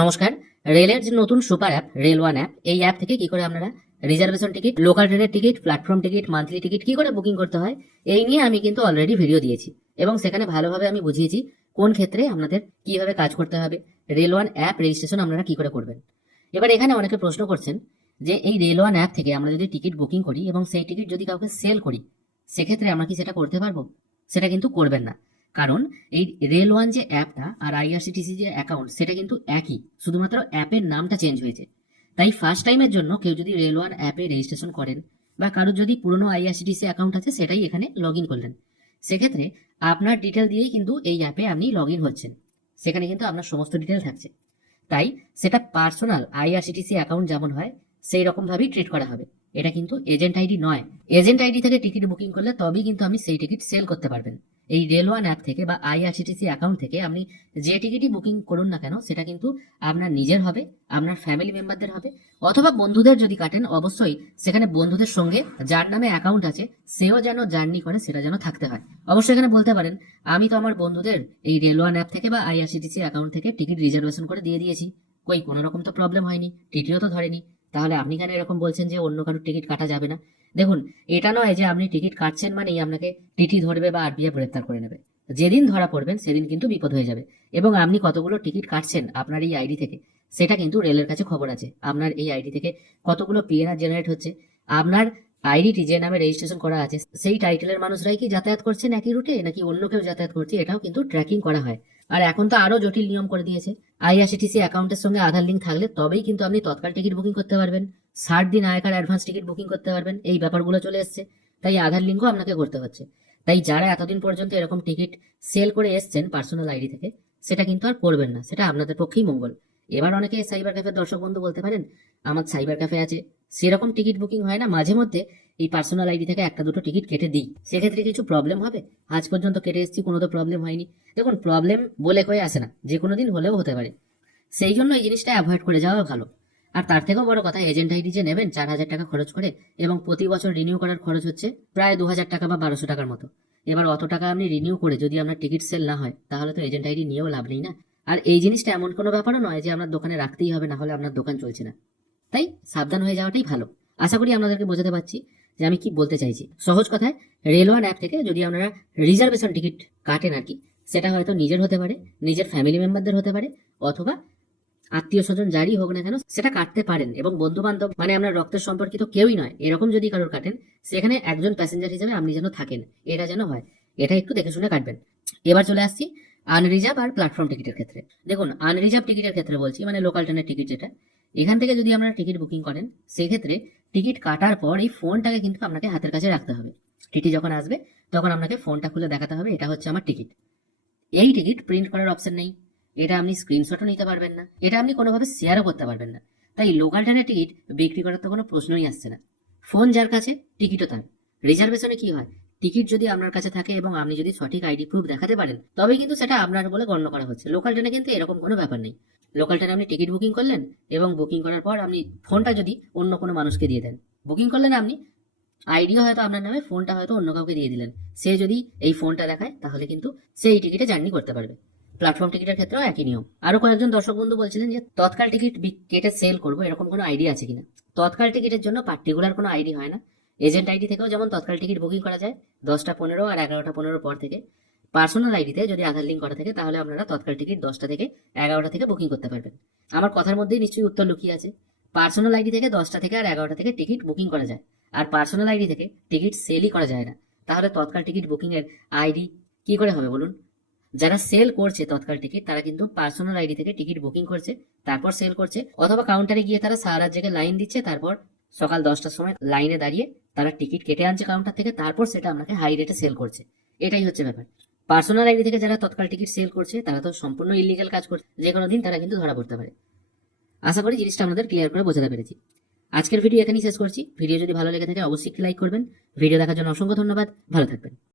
নমস্কার। রেলের যে নতুন super app rail one app, এই অ্যাপ থেকে কি করে আপনারা রিজার্ভেশন টিকিট, লোকাল ট্রেনের ticket, platform ticket, monthly ticket কি করে বুকিং করতে হয় এই নিয়ে আমি কিন্তু অলরেডি ভিডিও দিয়েছি এবং সেখানে ভালোভাবে আমি বুঝিয়েছি কোন ক্ষেত্রে আপনাদের কিভাবে কাজ করতে হবে, রেল ওয়ান অ্যাপ রেজিস্ট্রেশন আপনারা কি করে করবেন। এবার এখানে অনেকে প্রশ্ন করছেন যে এই রেল ওয়ান অ্যাপ থেকে আমরা যদি টিকিট বুকিং করি এবং সেই টিকিট যদি কাউকে সেল করি, সেক্ষেত্রে আমরা কি সেটা করতে পারবো? সেটা কিন্তু করবেন না। কারণ এই রেল ওয়ান যে অ্যাপটা আর আইআরসিটিসি যে অ্যাকাউন্ট সেটা কিন্তু একই, শুধুমাত্র অ্যাপের নামটা চেঞ্জ হয়েছে। তাই ফার্স্ট টাইমের জন্য কেউ যদি রেল ওয়ান অ্যাপে রেজিস্ট্রেশন করেন বা কারোর যদি পুরনো আইআরসিটিসি অ্যাকাউন্ট আছে সেটাই এখানে লগ ইন করলেন, সেক্ষেত্রে আপনার ডিটেল দিয়েই কিন্তু এই অ্যাপে আপনি লগ ইন হচ্ছেন, সেখানে কিন্তু আপনার সমস্ত ডিটেল থাকছে। তাই সেটা পার্সোনাল আইআরসিটিসি অ্যাকাউন্ট যেমন হয় সেই রকম ভাবেই ট্রিট করা হবে। এটা কিন্তু এজেন্ট আইডি নয়। এজেন্ট আইডি থেকে টিকিট বুকিং করলে তবেই কিন্তু আপনি সেই টিকিট সেল করতে পারবেন। এই রেল ওয়ান অ্যাপ থেকে বা আইআরসিটিসি অ্যাকাউন্ট থেকে আপনি যে টিকিটই বুকিং করুন না কেন সেটা কিন্তু আপনার নিজের হবে, আপনার ফ্যামিলি মেম্বারদের হবে, অথবা বন্ধুদের যদি কাটেন অবশ্যই সেখানে বন্ধুদের সঙ্গে যার নামে অ্যাকাউন্ট আছে সেও যেন জার্নি করে সেটা যেন থাকতে হয়। অবশ্যই এখানে বলতে পারেন আমি তো আমার বন্ধুদের এই রেল ওয়ান অ্যাপ থেকে বা আইআরসিটিসি অ্যাকাউন্ট থেকে টিকিট রিজার্ভেশন করে দিয়ে দিয়েছি, কই কোনো রকম তো প্রবলেম হয়নি, টিটিও তো ধরেনি, তাহলে আপনি কেন এরকম বলছেন যে অন্য কারোর টিকিট কাটা যাবে না? দেখুন, এটা নয় যে আপনি টিকিট কাটছেন মানেই আপনাকে টিটি ধরবে বা আরপিএফ গ্রেপ্তার করে নেবে। যেদিন ধরা পড়বেন সেদিন কিন্তু বিপদ হয়ে যাবে। এবং আপনি কতগুলো টিকিট কাটছেন আপনার এই আইডি থেকে সেটা কিন্তু রেলের কাছে খবর আছে। আপনার এই আইডি থেকে কতগুলো পিএনআর জেনারেট হচ্ছে, আপনার আইডিটি যে নামে রেজিস্ট্রেশন করা আছে সেই টাইটেলের মানুষরাই কি যাতায়াত করছেন একই রুটে নাকি অন্য কেউ যাতায়াত করছে, এটাও কিন্তু ট্র্যাকিং করা হয়। আর এখন তো আরো জটিল নিয়ম করে দিয়েছে, আইআরসিটিসি অ্যাকাউন্টের সঙ্গে আধার লিঙ্ক থাকলে তবেই কিন্তু আপনি তৎকাল টিকিট বুকিং করতে পারবেন, 60 দিন আগেকার অ্যাডভান্স টিকিট বুকিং করতে পারবেন, এই ব্যাপারগুলো চলে এসছে। তাই আধার লিঙ্কও আপনাকে করতে হচ্ছে। তাই যারা এতদিন পর্যন্ত এরকম টিকিট সেল করে এসছেন পার্সোনাল আইডি থেকে সেটা কিন্তু আর করবেন না, সেটা আপনাদের পক্ষেই মঙ্গল। এবার অনেকে সাইবার ক্যাফের দর্শক বন্ধু বলতে পারেন আমার সাইবার ক্যাফে আছে, সেরকম টিকিট বুকিং হয় না মাঝে মধ্যে এই পার্সোনাল আইডি থেকে একটা দুটো টিকিট কেটে দিই, সেক্ষেত্রে কিছু প্রবলেম হবে? আজ পর্যন্ত কেটে এসেছি, কোনো তো প্রবলেম হয়নি। দেখুন, প্রবলেম বলে কয়ে আসে না, যে কোনো দিন হলেও হতে পারে, সেই জন্য এই জিনিসটা অ্যাভয়েড করে যাওয়া ভালো। আর তার থেকেও বড় কথা, এজেন্ট আইডি যে নেবেন 4000 টাকা খরচ করে এবং প্রতি বছর রিনিউ করার খরচ হচ্ছে প্রায় 2000 টাকা বা 1200 টাকার মতো। এবার অত টাকা আপনি রিনিউ করে যদি আপনার টিকিট সেল না হয় তাহলে তো এজেন্ট আইডি নিয়েও লাভ নেই না। আর এই জিনিসটা এমন কোনো ব্যাপারও নয় যে আপনার দোকানে রাখতেই হবে, না হলে আপনার দোকান চলছে না। তাই সাবধান হয়ে যাওয়াটাই ভালো। আশা করি আপনাদেরকে বোঝাতে পারছি যে আমি কি বলতে চাইছি। সহজ কথায়, রেল ওয়ান অ্যাপ থেকে যদি আপনারা রিজার্ভেশন টিকিট কাটেন আর কি, সেটা হয়তো নিজের হতে পারে, নিজের ফ্যামিলি মেম্বারদের হতে পারে, অথবা আত্মীয় স্বজন যারই হোক না কেন সেটা কাটতে পারেন। এবং বন্ধু বান্ধব মানে আপনার রক্তের সম্পর্কিত কেউই নয় এরকম যদি কারোর কাটেন, সেখানে একজন প্যাসেঞ্জার হিসেবে আপনি যেন থাকেন, এটা যেন হয়, এটা একটু দেখে শুনে কাটবেন। এবার চলে আসছি আনরিজার্ভ আর প্ল্যাটফর্ম টিকিটের ক্ষেত্রে। দেখুন, আনরিজার্ভ টিকিটের ক্ষেত্রে বলছি, মানে লোকাল ট্রেনের টিকিট যেটা, এখান থেকে যদি আপনারা টিকিট বুকিং করেন সেক্ষেত্রে টিকিট কাটার পর এই ফোনটাকে কিন্তু আপনাকে হাতের কাছে রাখতে হবে। টিটি যখন আসবে তখন আপনাকে ফোনটা খুলে দেখাতে হবে এটা হচ্ছে আমার টিকিট। এই টিকিট প্রিন্ট করার অপশন নেই, এটা আপনি স্ক্রিনশটও নিতে পারবেন না, এটা আপনি কোনোভাবে শেয়ারও করতে পারবেন না। তাই লোকাল ট্রেনের টিকিট বিক্রি করার তো কোনো প্রশ্নই আসছে না। ফোন যার কাছে টিকিটও তার। রিজার্ভেশনে কি হয়, টিকিট যদি আপনার কাছে থাকে এবং আপনি যদি সঠিক আইডি প্রুফ দেখাতে পারেন তবেই কিন্তু সেটা আপনার বলে গণ্য করা হচ্ছে। লোকাল ট্রেনে কিন্তু এরকম কোনো ব্যাপার নেই। লোকাল ট্রেনে আপনি টিকিট বুকিং করলেন এবং বুকিং করার পর আপনি ফোনটা যদি অন্য কোনো মানুষকে দিয়ে দেন, বুকিং করলেন আপনি, আইডিও হয়তো আপনার নামে, ফোনটা হয়তো অন্য কাউকে দিয়ে দিলেন, সে যদি এই ফোনটা দেখায় তাহলে কিন্তু সেই টিকিটে জার্নি করতে পারবে। প্ল্যাটফর্ম টিকিটের ক্ষেত্রেও একই নিয়ম। আরো কয়েকজন দর্শক বন্ধু বলছিলেন যে তৎকাল টিকিট কেটে সেল করবো, এরকম কোনো আইডি আছে কিনা। তৎকাল টিকিটের জন্য পার্টিকুলার কোনো আইডি হয় না। এজেন্ট আইডি থেকেও যেমন তৎকাল টিকিট বুকিং করা যায় 10টা 15 আর 11টা 15 পর থেকে, পার্সোনাল আইডিতে যদি আধার লিঙ্ক করা থাকে তাহলে আপনারা তৎকাল টিকিট 10টা থেকে 11টা থেকে বুকিং করতে পারবেন। আমার কথার মধ্যেই নিশ্চয়ই উত্তর লুকিয়ে আছে। পার্সোনাল আইডি থেকে 10টা থেকে আর 11টা থেকে টিকিট বুকিং করা যায়, আর পার্সোনাল আইডি থেকে টিকিট সেলই করা যায় না। তাহলে তৎকাল টিকিট বুকিং এর আইডি কি করে হবে বলুন? যারা সেল করছে তৎকাল টিকিট তারা কিন্তু পার্সোনাল আইডি থেকে টিকিট বুকিং করছে, তারপর সেল করছে, অথবা কাউন্টারে গিয়ে তারা সারা রাত জেগে লাইন দিচ্ছে, তারপর সকাল 10টার সময় লাইনে দাঁড়িয়ে তারা টিকিট কেটে আনছে কাউন্টার থেকে, তারপর সেটা আপনাকে হাই রেটে সেল করছে। এটাই হচ্ছে ব্যাপার। পার্সোনাল আইডি থেকে যারা তৎকাল টিকিট সেল করছে তারা তো সম্পূর্ণ ইলিগাল কাজ করছে, যে কোনো দিন তারা কিন্তু ধরা পড়তে পারে। আশা করি জিনিসটা আমাদের ক্লিয়ার করে বোঝাতে পেরেছি। আজকের ভিডিও এখানেই শেষ করছি। ভিডিও যদি ভালো লেগে থাকে অবশ্যই একটি লাইক করবেন। ভিডিও দেখার জন্য অসংখ্য ধন্যবাদ। ভালো থাকবেন।